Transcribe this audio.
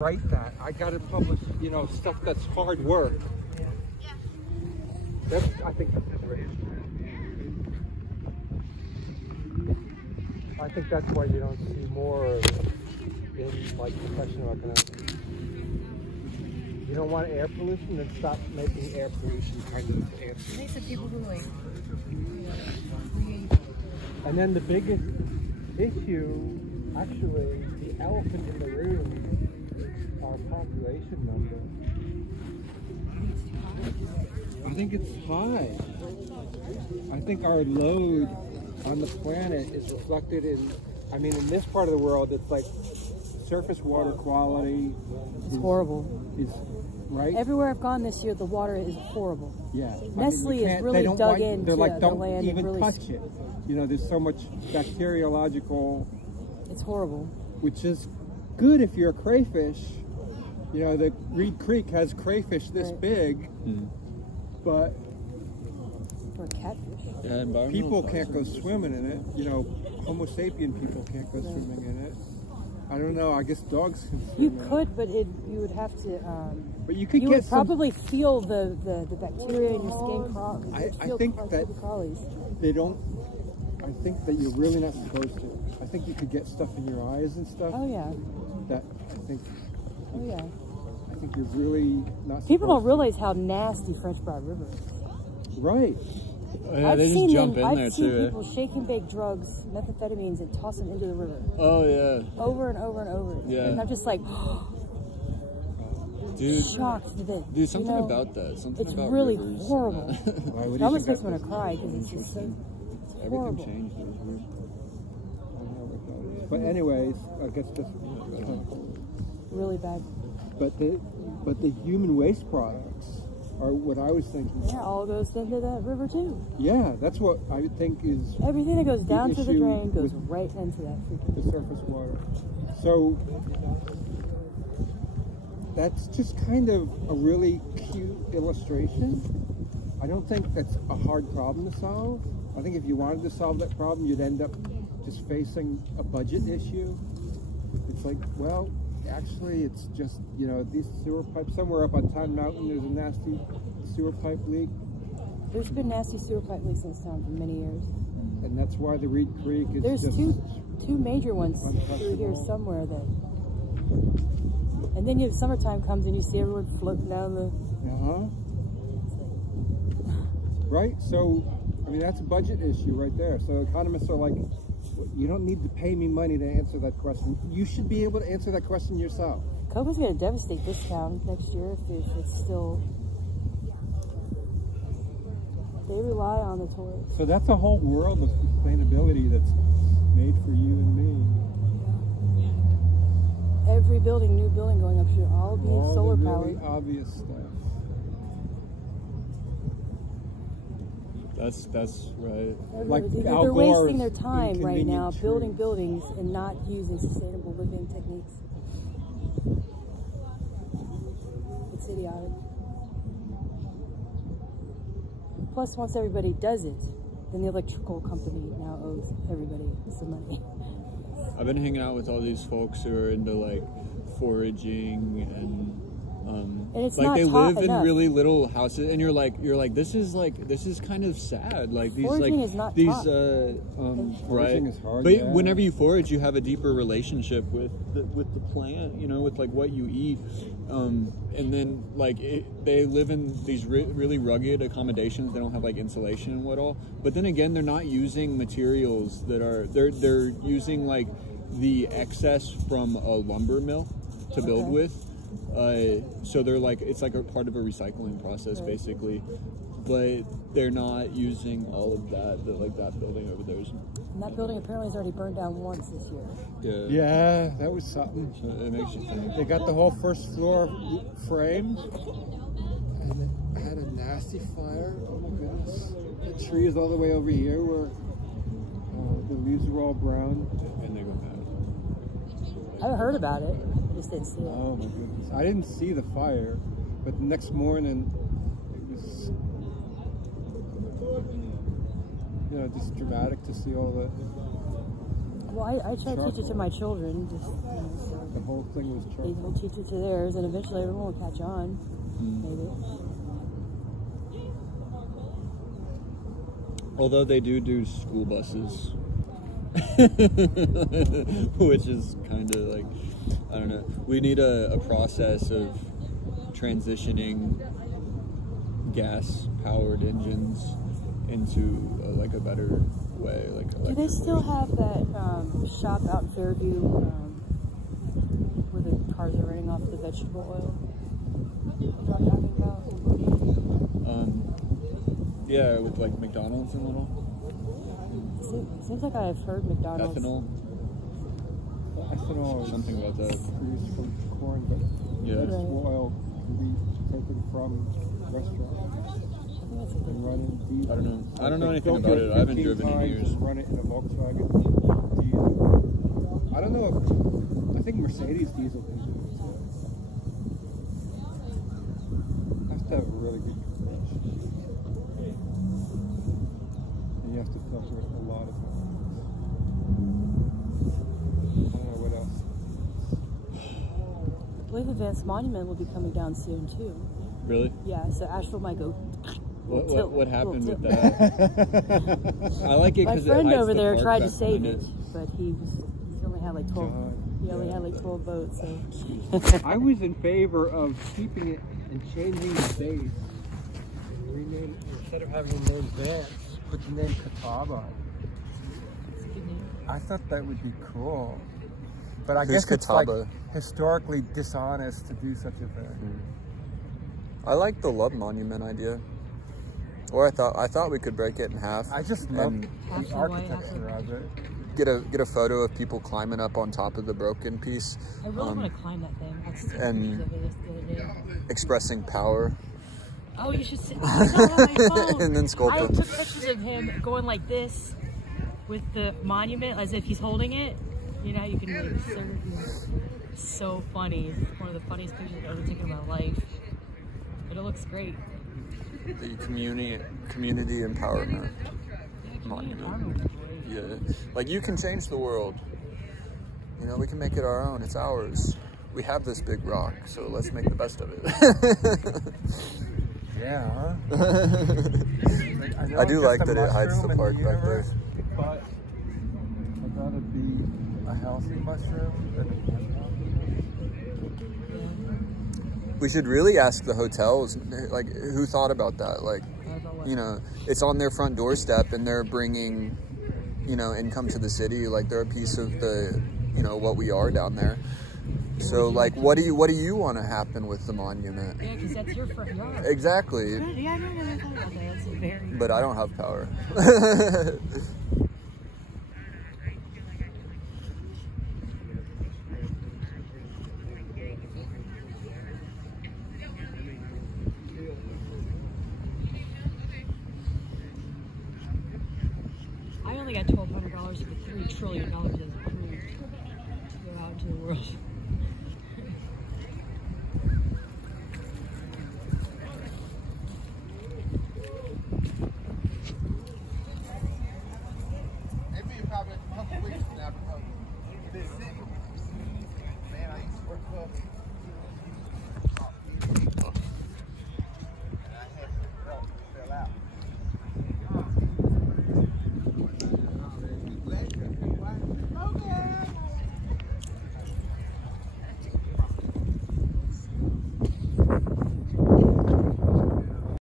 write that. I got to publish, you know, stuff that's hard work. That's, I think that's great. I think that's why you don't see more in like professional economics. You don't want air pollution, then stop making air pollution kind of answer. Makes the people who like And then the biggest issue, actually, the elephant in the room, our population number. I think it's high. I think our load on the planet is reflected in, I mean, in this part of the world, it's like surface water quality. It's horrible. Is right? Everywhere I've gone this year, the water is horrible. Yeah. Nestle is really dug into they're like, the don't land. even really touch it. You know, there's so much bacteriological. It's horrible. Which is good if you're a crayfish. You know, the Reed Creek has crayfish this big, but for a catfish. Yeah, people can't go swimming in it. You know, Homo sapien people can't go swimming in it. I don't know. I guess dogs can swim. You could, but you would have to. But you could you get would probably feel the bacteria in your skin crawl. I think that they don't. I think that you're really not supposed to. I think you could get stuff in your eyes and stuff. Oh yeah. That I think. Oh yeah. I think you're really not. People don't realize how nasty French Broad River is. Right. Yeah, I've seen people shake and bake drugs, methamphetamines, and toss them into the river. Oh yeah. Over and over and over. Yeah. And I'm just like, dude, shocked that. Dude, something about that. Something it's about really rivers. horrible. It almost makes me want to cry because it's just so horrible. Everything changed. But anyways, I guess this really bad. But the human waste products are what I was thinking. Yeah, all goes into that river too. Yeah, that's what I think is everything that goes down to the drain goes right into that freaking the surface water. So that's just kind of a really cute illustration. I don't think that's a hard problem to solve. I think if you wanted to solve that problem, you'd end up just facing a budget issue. It's like, well, actually, it's just, you know, these sewer pipes, somewhere up on Town Mountain, there's a nasty sewer pipe leak. There's been nasty sewer pipe leaks in this town for many years. And that's why the Reed Creek is There's just two major ones through here somewhere that... And then the summertime comes and you see everyone floating down the... Right? So, I mean, that's a budget issue right there. So economists are like, you don't need to pay me money to answer that question. You should be able to answer that question yourself. COVID's going to devastate this town next year if it's still... They rely on the tourists. So that's a whole world of sustainability that's made for you and me. Every building, new building going up should all be solar powered. Really obvious stuff. That's right. Like they're wasting their time right now building buildings and not using sustainable living techniques. It's idiotic. Plus, once everybody does it, then the electrical company now owes everybody some money. I've been hanging out with all these folks who are into like foraging and it's like not they live enough. in really little houses, and you're like this is kind of sad. Like these foraging is not these taught. right. Is hard, but whenever you forage, you have a deeper relationship with the plant. You know, with like what you eat, and then like they live in these really rugged accommodations. They don't have like insulation and what all. But then again, they're not using materials that are they're using like the excess from a lumber mill to build with. So they're like, it's like a part of a recycling process basically, but they're not using all of that building over there. And that building apparently has already burned down once this year. Yeah, that was something. So it makes you think. They got the whole first floor framed, and it had a nasty fire. Oh my goodness. The tree is all the way over here where the leaves are all brown. And they go bad. I heard about it. Just didn't see it. Oh my goodness. I didn't see the fire, but the next morning it was, you know, just dramatic to see all the... Well, I try to teach it to my children, just, you know, so. the whole thing was charcoal. They'll teach it to theirs, and eventually everyone will catch on. Maybe. Although they do school buses, which is kind of like, I don't know. We need a process of transitioning gas-powered engines into like a better way. Like do they still have that shop out in Fairview where the cars are running off the vegetable oil? You know what I'm talking about? Yeah, with like McDonald's and little Seems like I've heard McDonald's. ethanol. Ethanol is Something about that. produced from corn, but Yeah. vegetable oil can be taken from restaurants and run in diesel. I don't know. I don't know anything Go about through it. I haven't 15 driven in times years. and run it in a Volkswagen diesel. I don't know if, I think Mercedes diesel can do it too. You have to have a really good compression. And you have to filter it a lot of times. I don't know what else. I believe the Vance Monument will be coming down soon too. Really? Yeah, so Asheville might go. What happened with that? I like it My because friend over the there park tried to back save behind it, but he only had like 12. God. He only had like 12 votes. So. I was in favor of keeping it and changing the base. Rename it, instead of having the name Vance, put the name Catawba. I thought that would be cool. But I guess it's like historically dishonest to do such a thing. I like the Love Monument idea. Or I thought we could break it in half. I just love and the architecture of it. get a photo of people climbing up on top of the broken piece. I really want to climb that thing. I took and pictures of it the other day. Expressing power. Oh, you should see. I saw it on my phone. And then I sculpting. took pictures of him going like this with the monument as if he's holding it. You know how you can like serve. It's so funny. It's one of the funniest pictures I've ever taken in my life. But it looks great. The community empowerment monument. Yeah, like you can change the world. You know, we can make it our own. It's ours. We have this big rock, so let's make the best of it. Yeah, huh? I do like that it hides the park back there. But I'd rather be a healthy mushroom than a We should really ask the hotels, like, who thought about that? Like, you know, it's on their front doorstep and they're bringing, you know, income to the city. Like, they're a piece of the, you know, what we are down there. So, like, what do you want to happen with the monument? Yeah, because that's your front yard. Exactly. Yeah, I never thought about that. That's very. But I don't have power.